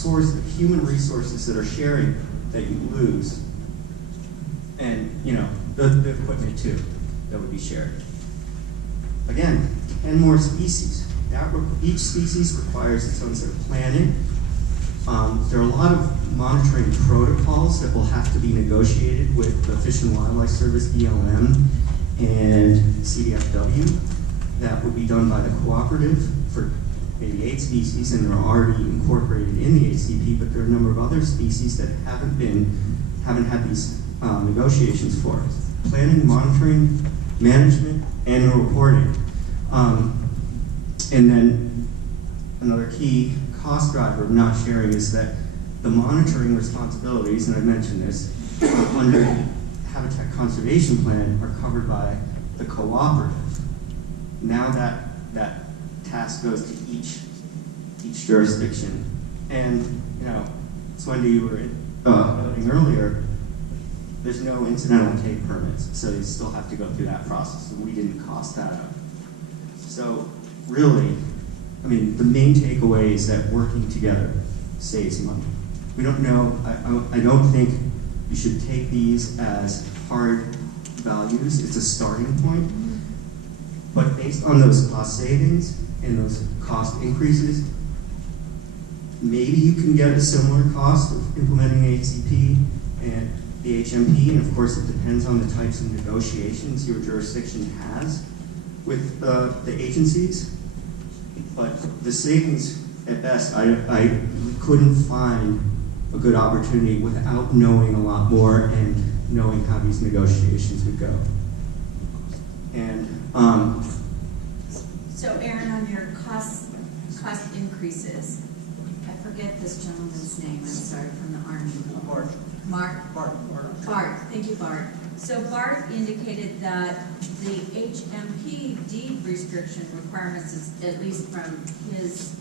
source of human resources that are sharing that you lose. And, you know, the equipment too, that would be shared. Again, 10 more species. Each species requires its own sort of planning. There are a lot of monitoring protocols that will have to be negotiated with the Fish and Wildlife Service, BLM, and CDFW. That would be done by the cooperative for maybe 8 species, and they're already incorporated in the HCP, but there are a number of other species that haven't had these negotiations for us. Planning, monitoring, management, annual reporting. And then another key cost driver of not sharing is that the monitoring responsibilities, and I mentioned this, under the Habitat Conservation Plan are covered by the cooperative. Now that task goes to each jurisdiction. And, you know, as Wendy, you were noting earlier, there's no incidental take permits, so you still have to go through that process, and we didn't cost that up. So really, I mean, the main takeaway is that working together saves money. We don't know, I don't think you should take these as hard values. It's a starting point. But based on those cost savings and those cost increases, maybe you can get a similar cost of implementing HCP and the HMP, and of course it depends on the types of negotiations your jurisdiction has with the agencies. But the savings, at best, I couldn't find a good opportunity without knowing a lot more and knowing how these negotiations would go. And so Aaron, on your cost increases, I forget this gentleman's name, I'm sorry, from the Army. Bart, thank you, Bart. So Bart indicated that the HMP deed restriction requirements is, at least from his,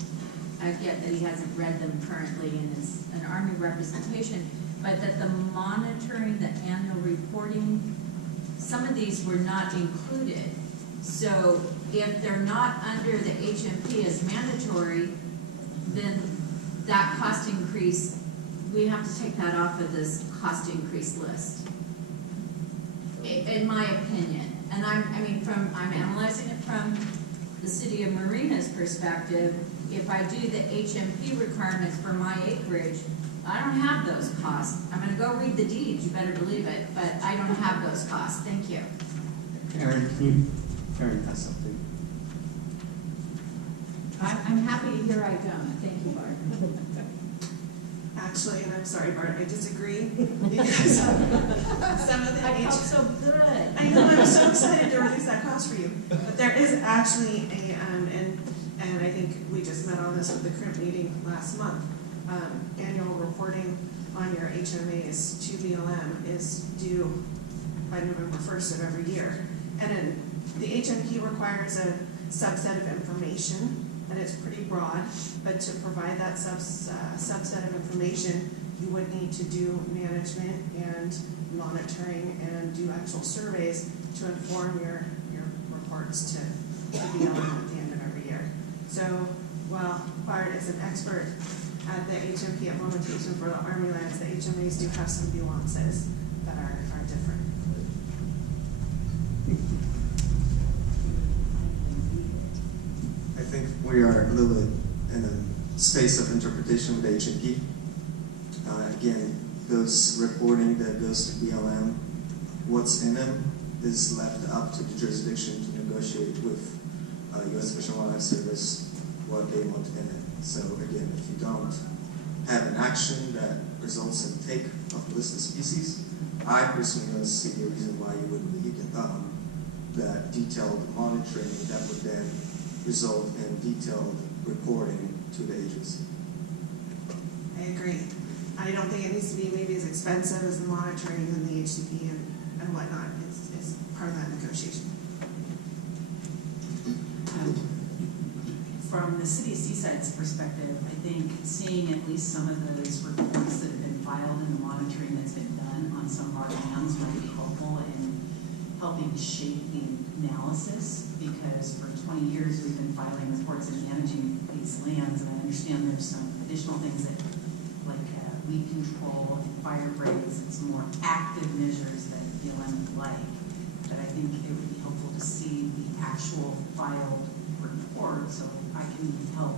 I get that he hasn't read them currently and is an Army representation, but that the monitoring, the annual reporting, some of these were not included. So if they're not under the HMP as mandatory, then that cost increase, we have to take that off of this cost increase list, in my opinion. And I'm analyzing it from the City of Marina's perspective. If I do the HMP requirements for my acreage, I don't have those costs. I'm going to go read the deeds, you better believe it, but I don't have those costs. Thank you. Aaron has something. I'm happy to hear I don't. Thank you, Bart. Actually, and I'm sorry, Bart, I disagree because some of the I felt so good. I know, I'm so excited to reduce that cost for you. But there is actually a, and I think we just met on this with the CRIMP meeting last month, annual reporting on your HMAs to BLM is due by November 1st of every year. And then the HMP requires a subset of information, and it's pretty broad, but to provide that subset of information, you would need to do management and monitoring and do actual surveys to inform your reports to BLM at the end of every year. So while Bart is an expert at the HMP implementation for the Army lands, the HMAs do have some nuances that are different. I think we are a little bit in a space of interpretation with HMP. Again, those reporting that goes to BLM, what's in them is left up to the jurisdiction to negotiate with U.S. Fish and Wildlife Service what they want in it. So again, if you don't have an action that results in take of the listed species, I personally don't see a reason why you wouldn't need that detailed monitoring that would then result in detailed reporting to the agency. I agree. I don't think it needs to be maybe as expensive as the monitoring and the HCP and whatnot. It's part of that negotiation. From the city of Seaside's perspective, I think seeing at least some of those reports that have been filed and the monitoring that's been done on some of our lands might be helpful in helping shape the analysis, because for 20 years we've been filing reports and managing these lands, and I understand there's some additional things that like weed control and fire breaks, it's more active measures that BLM would like. But I think it would be helpful to see the actual filed report so I can help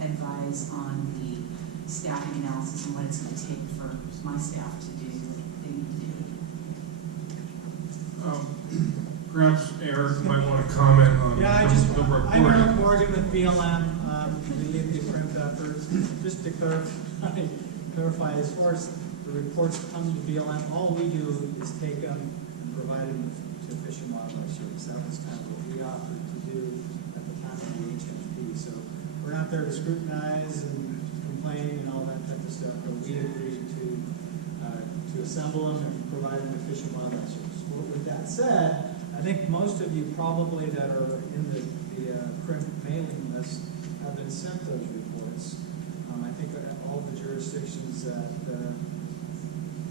advise on the staffing analysis and what it's going to take for my staff to do what they need to do. Perhaps Eric might want to comment on the report. I'm Eric Morgan with BLM. We lead the print efforts. Just to clarify, as far as the reports come to BLM, all we do is take them and provide them to Fish and Wildlife Service. That was kind of what we offered to do at the time of the HMP. So we're not there to scrutinize and complain and all that type of stuff, but we agreed to assemble them and provide them to Fish and Wildlife Service. Well, with that said, I think most of you probably that are in the print mailing list have been sent those reports. I think all the jurisdictions that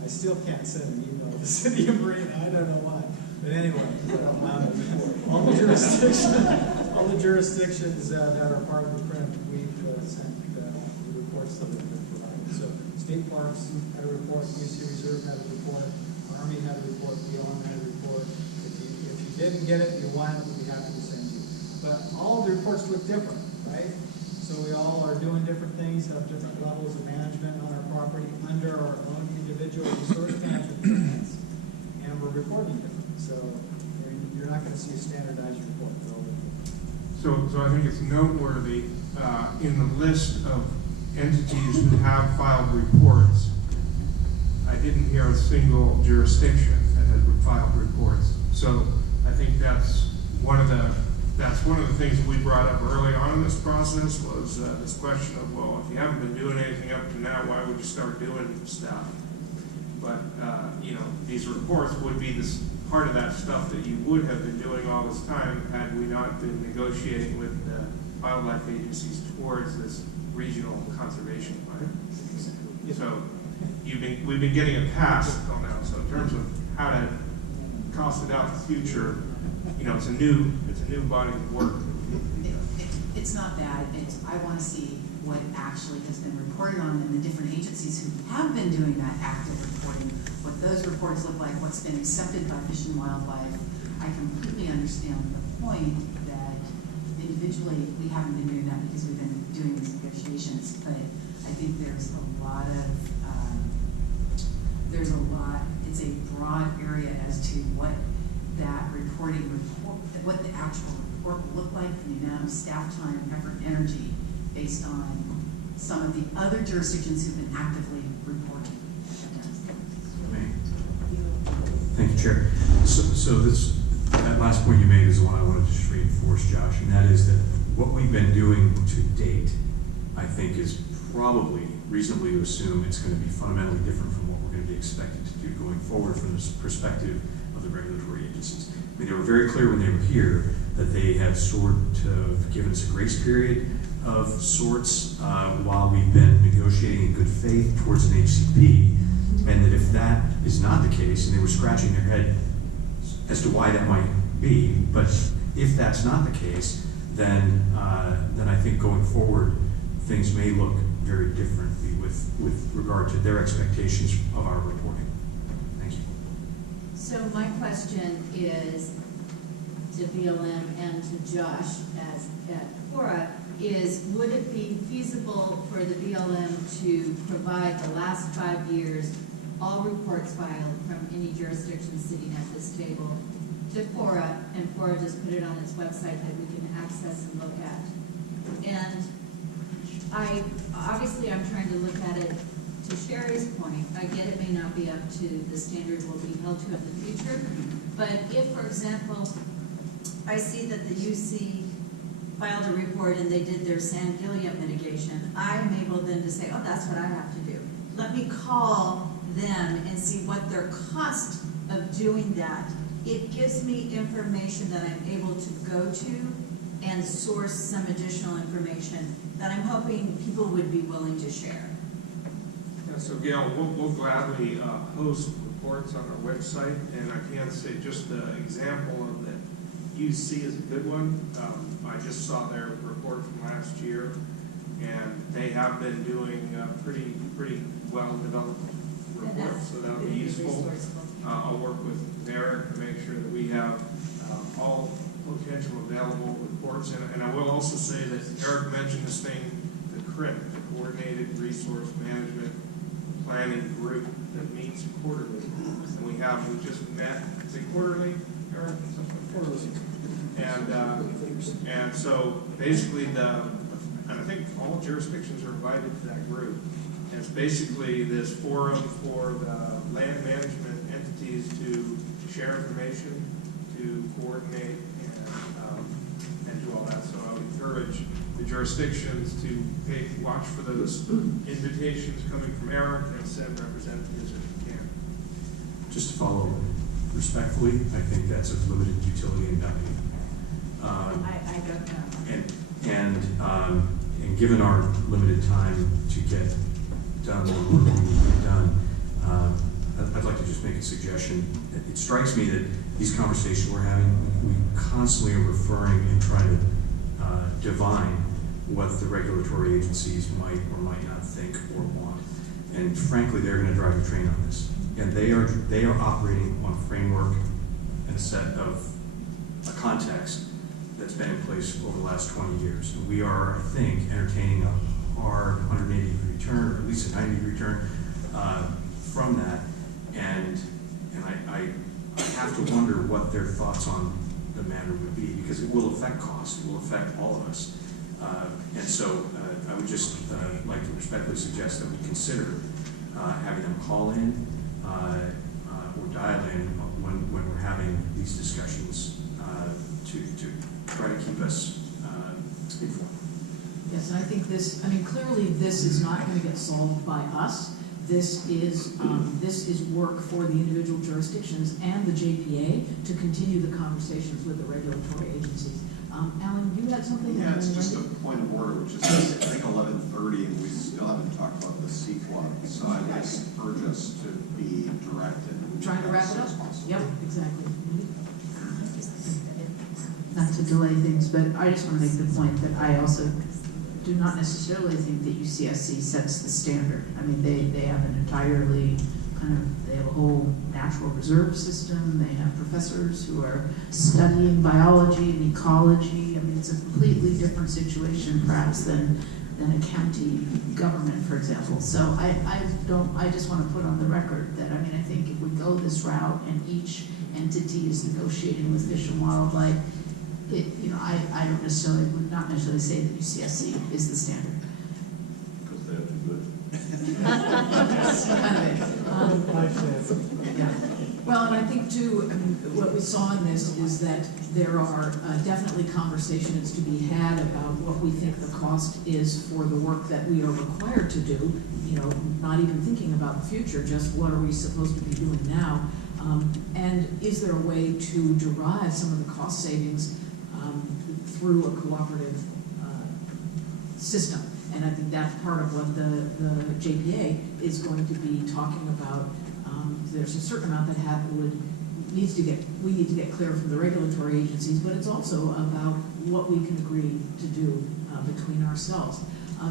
I still can't send an email to the city of Marina. I don't know why, but anyway, all the jurisdictions that are part of the print, we've sent the reports that have been provided. So state parks had a report, UC Reserve had a report, Army had a report, BLM had a report. If you didn't get it, you want it, we'd be happy to send you. But all of the reports look different, right? So we all are doing different things, have different levels of management on our property under our own individual resource management plans, and we're reporting different. So you're not going to see a standardized report. So I think it's noteworthy in the list of entities who have filed reports, I didn't hear a single jurisdiction that has filed reports. So I think that's one of the things that we brought up early on in this process was this question of, well, if you haven't been doing anything up to now, why would you start doing stuff? But these reports would be this part of that stuff that you would have been doing all this time had we not been negotiating with the wildlife agencies towards this regional conservation plan. So we've been getting a pass until now. So in terms of how to cost it out in the future, it's a new body of work. It's not that. I want to see what actually has been reported on in the different agencies who have been doing that active reporting, what those reports look like, what's been accepted by Fish and Wildlife. I completely understand the point that individually we haven't been doing that because we've been doing these negotiations, but I think it's a broad area as to what that reporting report, what the actual report will look like, and the amount of staff time, effort, energy, based on some of the other jurisdictions who've been actively reporting. Thank you, Chair. So that last point you made is the one I wanted to just reinforce, Josh, and that is that what we've been doing to date, I think, is probably reasonably to assume it's going to be fundamentally different from what we're going to be expected to do going forward from this perspective of the regulatory agencies. I mean, they were very clear when they were here that they have sort of given us a grace period of sorts while we've been negotiating in good faith towards an HCP, and that if that is not the case, and they were scratching their head as to why that might be, but if that's not the case, then I think going forward, things may look very differently with regard to their expectations of our reporting. Thank you. So my question is to BLM and to Josh at FORA is, would it be feasible for the BLM to provide the last 5 years, all reports filed from any jurisdiction sitting at this table to FORA, and FORA just put it on its website that we can access and look at? And I'm trying to look at it to Sherry's point. I get it may not be up to the standard we'll be held to in the future, but if, for example, I see that the UC filed a report and they did their sand gilliam mitigation, I'm able then to say, oh, that's what I have to do. Let me call them and see what their cost of doing that. It gives me information that I'm able to go to and source some additional information that I'm hoping people would be willing to share. Yeah, so Gail, we'll gladly post reports on our website, and I can say just the example of that UC is a good one. I just saw their report from last year, and they have been doing pretty well-developed reports, so that'll be useful. I'll work with Eric to make sure that we have all potential available reports, and I will also say that Eric mentioned this thing, the CRIP, the Coordinated Resource Management Planning Group, that meets quarterly, and we just met, is it quarterly, Eric? Quarterly. And so basically and I think all jurisdictions are invited to that group. And it's basically this forum for the land management entities to share information, to coordinate, and do all that. So I would encourage the jurisdictions to watch for those invitations coming from Eric and send representatives if you can. Just to follow respectfully, I think that's of limited utility and value. I don't know. And given our limited time to get done the work we need to get done, I'd like to just make a suggestion. It strikes me that these conversations we're having, we constantly are referring and trying to divine what the regulatory agencies might or might not think or want. And frankly, they're going to drive the train on this. And they are operating on a framework and a set of a context that's been in place over the last 20 years. And we are, I think, entertaining a hard 180-degree turn, or at least a 90-degree turn from that. And I have to wonder what their thoughts on the matter would be, because it will affect costs, it will affect all of us. And so I would just like to respectfully suggest that we consider having them call in or dial in when we're having these discussions to try to keep us informed. Yes, and I think clearly this is not going to get solved by us. This is work for the individual jurisdictions and the JPA to continue the conversations with the regulatory agencies. Alan, you had something? Yeah, it's just a point of order, which is, I think, 11:30, and we still haven't talked about the CEQA, so I would just urge us to be directed. Trying to wrap it up? Yep, exactly. Not to delay things, but I just want to make the point that I also do not necessarily think that UCSC sets the standard. I mean, they have an entirely they have a whole natural reserve system. They have professors who are studying biology and ecology. I mean, it's a completely different situation perhaps than a county government, for example. So I just want to put on the record that, I think if we go this route and each entity is negotiating with Fish and Wildlife, I don't necessarily, would not necessarily say that UCSC is the standard. Because they're too good. Yeah. Well, and I think too, what we saw in this is that there are definitely conversations to be had about what we think the cost is for the work that we are required to do, not even thinking about the future, just what are we supposed to be doing now, and is there a way to derive some of the cost savings through a cooperative system. And I think that's part of what the JPA is going to be talking about. There's a certain amount that we need to get clear from the regulatory agencies, but it's also about what we can agree to do between ourselves.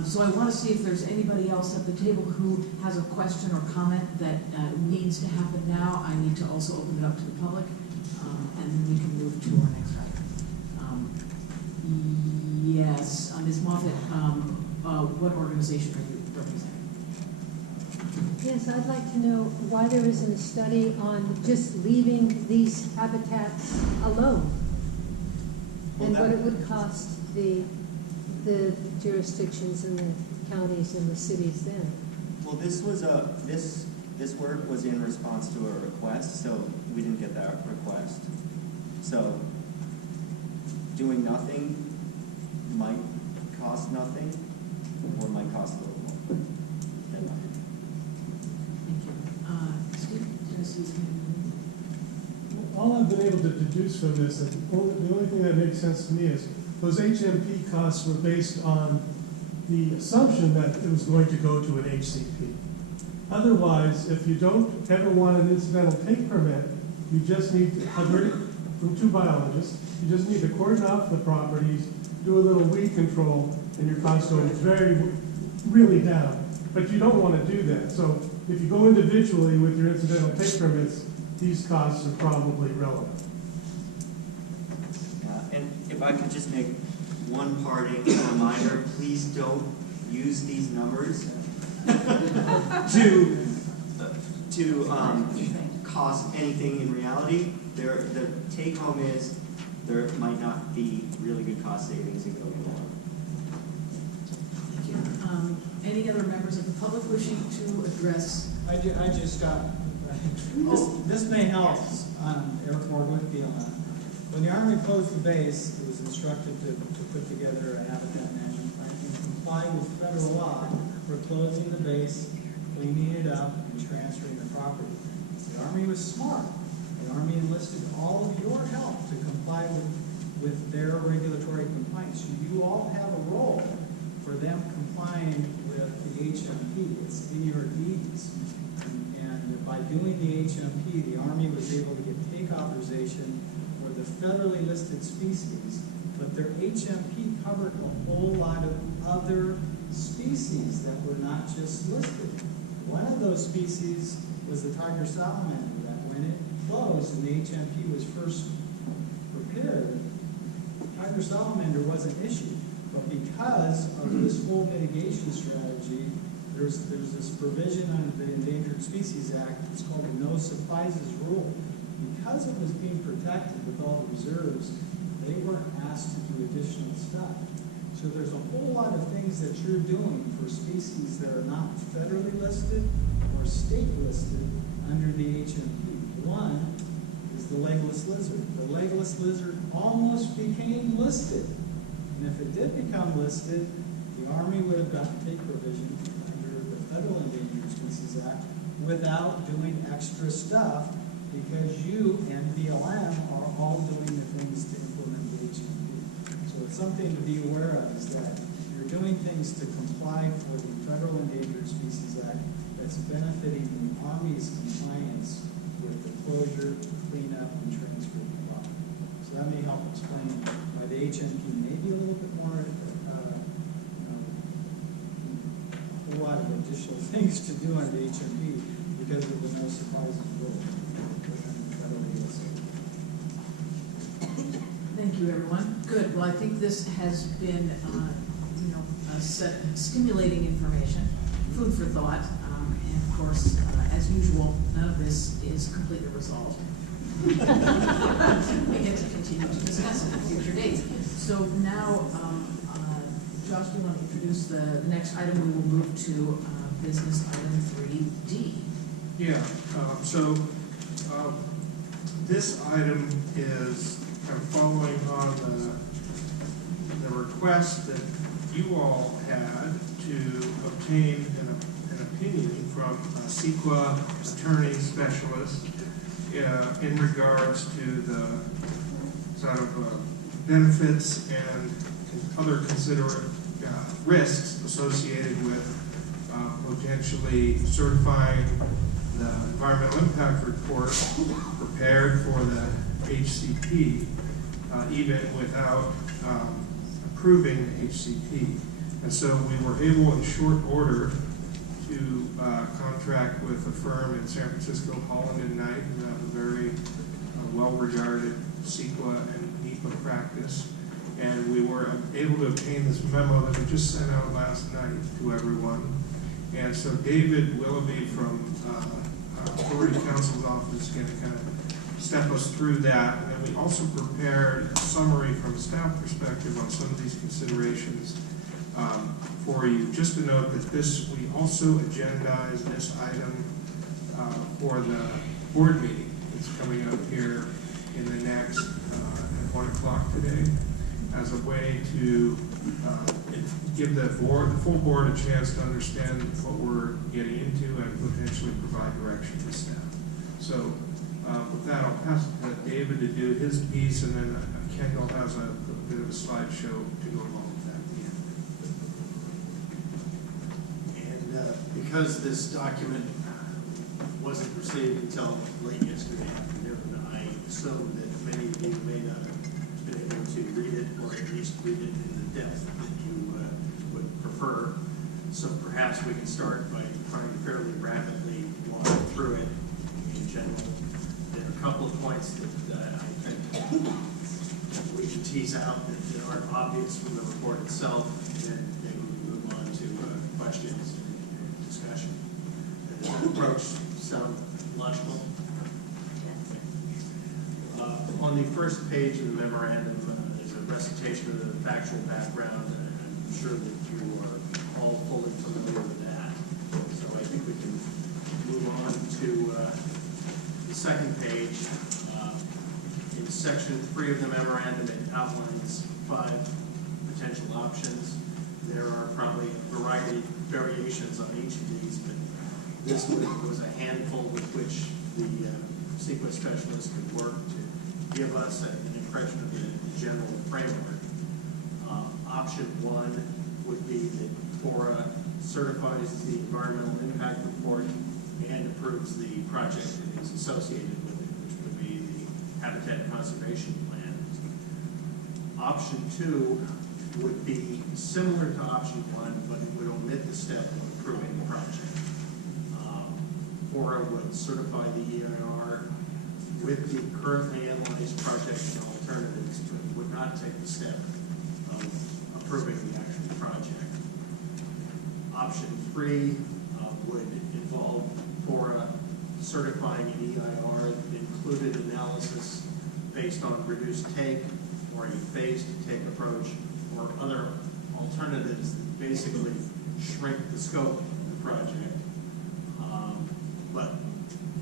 So I want to see if there's anybody else at the table who has a question or comment that needs to happen now. I need to also open it up to the public, and then we can move to our next item. Yes, Ms. Moffett, what organization are you representing? Yes, I'd like to know why there isn't a study on just leaving these habitats alone, and what it would cost the jurisdictions and the counties and the cities then. Well, this work was in response to a request, so we didn't get that request. So doing nothing might cost nothing, or might cost a little more than nothing. Thank you. Steve, Tennessee's all I've been able to deduce from this, and the only thing that makes sense to me is those HMP costs were based on the assumption that it was going to go to an HCP. Otherwise, if you don't ever want an incidental take permit, you just need to, I've heard it from two biologists, you just need to cordon off the properties do a little weed control, and your costs go really down. But you don't want to do that. So if you go individually with your incidental take permits, these costs are probably relevant. And if I could just make one parting reminder, please don't use these numbers to cost anything in reality. The take home is there might not be really good cost savings in going along. Thank you. Any other members of the public wishing to address? I just got, this may help Eric Ward with BLM. When the Army closed the base, it was instructed to put together a habitat management plan and comply with federal law for closing the base, cleaning it up, and transferring the property. The Army was smart. The Army enlisted all of your help to comply with their regulatory compliance. You all have a role for them complying with the HMP. It's in your deeds. And by doing the HMP, the Army was able to get take authorization for the federally listed species, but their HMP covered a whole lot of other species that were not just listed. One of those species was the tiger salamander that when it closed and the HMP was first prepared, tiger salamander wasn't issued. But because of this whole mitigation strategy, there's this provision under the Endangered Species Act, it's called the No Surprises Rule. Because it was being protected with all the reserves, they weren't asked to do additional stuff. So there's a whole lot of things that you're doing for species that are not federally listed or state listed under the HMP. One is the legless lizard. The legless lizard almost became listed. And if it did become listed, the Army would have got to take provision under the Federal Endangered Species Act without doing extra stuff, because you and BLM are all doing the things to implement the HMP. So it's something to be aware of, is that you're doing things to comply for the Federal Endangered Species Act that's benefiting the Army's compliance with the closure, cleanup, and transfer of the property. So that may help explain why the HMP may be a little bit more, a whole lot of additional things to do on the HMP because of the no surprises rule. Thank you, everyone. Good. Well, I think this has been, stimulating information, food for thought, and of course, as usual, none of this is completely resolved. We get to continue to discuss it at future dates. So now, Josh, do you want to introduce the next item? We will move to business item 3D. Yeah. This item is kind of following on the request that you all had to obtain an opinion from a CEQA attorney specialist in regards to the sort of benefits and other considerate risks associated with potentially certifying the environmental impact report prepared for the HCP, even without approving the HCP. And so we were able in short order to contract with a firm in San Francisco, Holland and Knight, who have a very well-regarded CEQA and NEPA practice. And we were able to obtain this memo that we just sent out last night to everyone. And so David Willoughby from Authority Counsel's office is going to kind of step us through that. And then we also prepared a summary from a staff perspective on some of these considerations for you. Just to note that we also agendized this item for the board meeting that's coming up here in the next at 1 o'clock today, as a way to give the full board a chance to understand what we're getting into and potentially provide direction to staff. So with that, I'll pass it to David to do his piece, and then Kendall has a bit of a slideshow to go along with that. And because this document wasn't received until late yesterday afternoon, I assume that many of you may not have been able to read it, or at least read it in the depth that you would prefer. So perhaps we can start by trying to fairly rapidly walk through it in general. There are a couple of points that I think we can tease out that aren't obvious from the report itself, and then maybe we move on to questions and discussion. Does that approach sound logical? On the first page of the memorandum, there's a recitation of the factual background, and I'm sure that you are all fully familiar with that. So I think we can move on to the second page. In section 3 of the memorandum, it outlines 5 potential options. There are probably a variety of variations on each of these, but this was a handful with which the sequence specialist could work to give us an impression of the general framework. Option 1 would be that FORA certifies the environmental impact report and approves the project that is associated with it, which would be the habitat conservation plan. Option 2 would be similar to option 1, but it would omit the step of approving the project. FORA would certify the EIR with the currently analyzed projects and alternatives, but would not take the step of approving the actual project. Option 3 would involve FORA certifying an EIR that included analysis based on reduced take or a phased take approach or other alternatives that basically shrink the scope of the project. But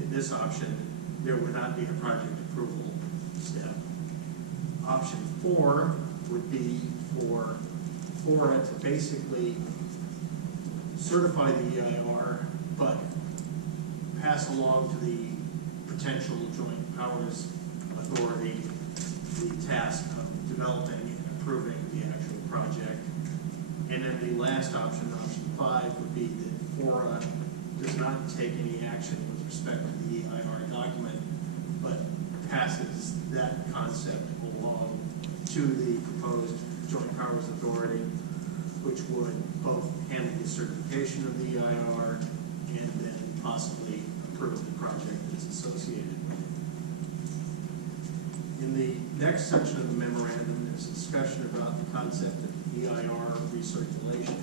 in this option, there would not be a project approval step. Option 4 would be for FORA to basically certify the EIR, but pass along to the potential joint powers authority the task of developing and approving the actual project. And then the last option, option 5, would be that FORA does not take any action with respect to the EIR document, but passes that concept along to the proposed joint powers authority, which would both handle the certification of the EIR and then possibly approve the project that's associated with it. In the next section of the memorandum, there's a discussion about the concept of EIR recirculation,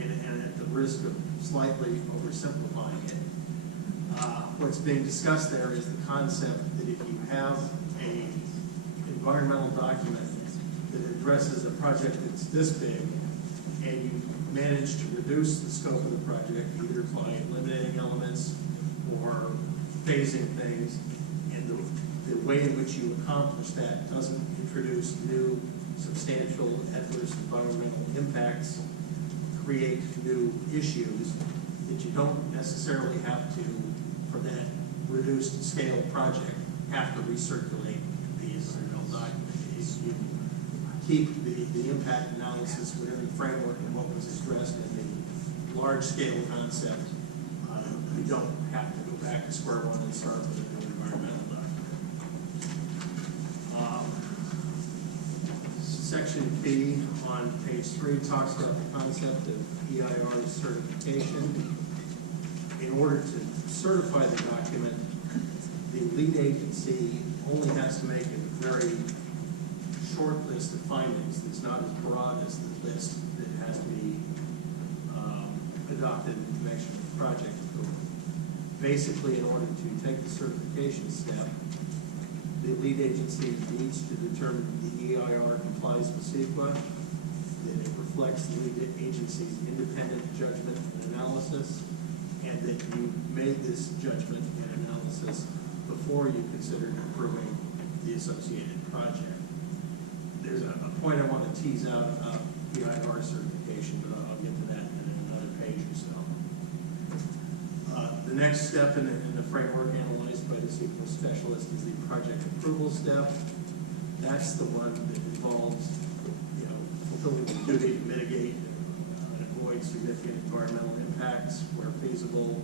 and at the risk of slightly oversimplifying it, what's being discussed there is the concept that if you have an environmental document that addresses a project that's this big, and you manage to reduce the scope of the project either by eliminating elements or phasing things, and the way in which you accomplish that doesn't introduce new substantial adverse environmental impacts, create new issues, that you don't necessarily have to, for that reduced scale project, have to recirculate the environmental document. You keep the impact analysis within the framework of what was addressed in the large scale concept. You don't have to go back to square one and start with a new environmental document. Section B on page 3 talks about the concept of EIR certification. In order to certify the document, the lead agency only has to make a very short list of findings that's not as broad as the list that has to be adopted in connection with the project approval. Basically, in order to take the certification step, the lead agency needs to determine the EIR complies with CEQA, that it reflects the lead agency's independent judgment and analysis, and that you made this judgment and analysis before you considered approving the associated project. There's a point I want to tease out about EIR certification, but I'll get to that in another page or so. The next step in the framework analyzed by the sequence specialist is the project approval step. That's the one that involves, fulfilling the duty to mitigate and avoid significant environmental impacts where feasible.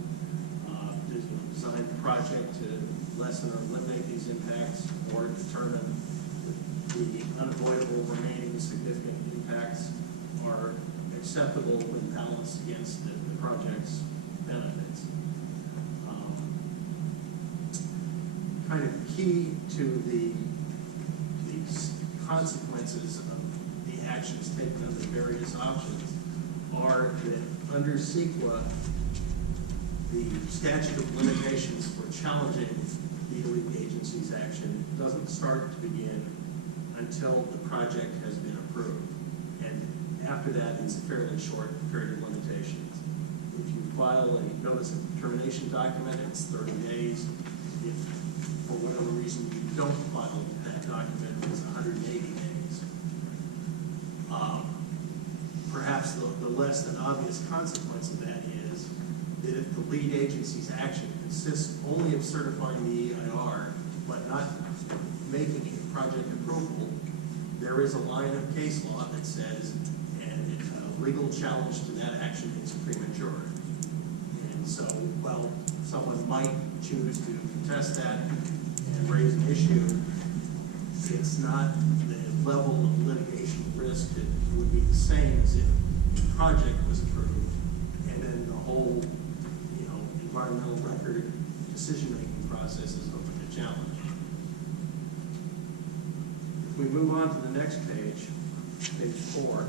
Design the project to lessen or eliminate these impacts, or determine the unavoidable remaining significant impacts are acceptable when balanced against the project's benefits. Kind of key to the consequences of the actions taken under the various options are that under CEQA, the statute of limitations for challenging the lead agency's action doesn't start to begin until the project has been approved. And after that, it's a fairly short period of limitations. If you file a notice of termination document, it's 30 days. If for whatever reason you don't file that document, it's 180 days. Perhaps the less than obvious consequence of that is that if the lead agency's action consists only of certifying the EIR, but not making a project approval, there is a line of case law that says a legal challenge to that action is premature. And so, while someone might choose to contest that and raise an issue, it's not the level of litigation risk that would be the same as if the project was approved and then the whole, environmental record decision-making process is open to challenge. If we move on to the next page, page 4,